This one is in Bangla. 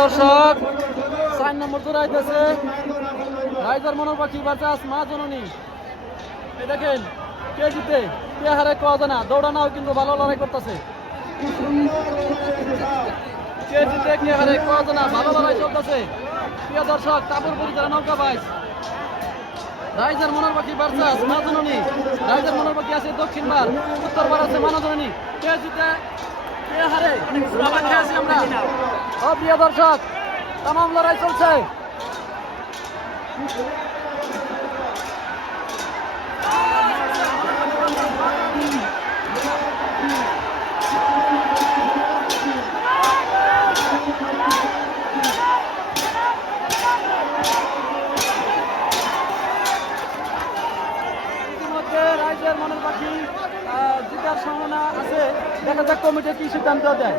দর্শক 4 নম্বর জোড়া আইতেছে রাইজার মনোর পাখি ভার্সাস মা জননী। এই দেখেন কে জিতে কে হারে কোয়া জানা, দৌড়ানাও কিন্তু ভালো লড়াই করতেছে। কে জিতে কে হারে কোয়া জানা, ভালো লড়াই চলতেছে। প্রিয় দর্শক কাপুরপুরি যারা নৌকা বাইস রাইজার মনোর পাখি ভার্সাস মা জননী। রাইজার মনোর পাখি আছে দক্ষিণ বার, উত্তর বার আছে মা জননী। কে জিতে কে হারে খেয়েছি আমরা। ও প্রিয় দর্শক তামাম লড়াই চলছে। ইতিমধ্যে রাইজের মনের পাখি জিতার সম্ভাবনা আছে, দেখা যাক কমিটি কি সিদ্ধান্ত দেয়।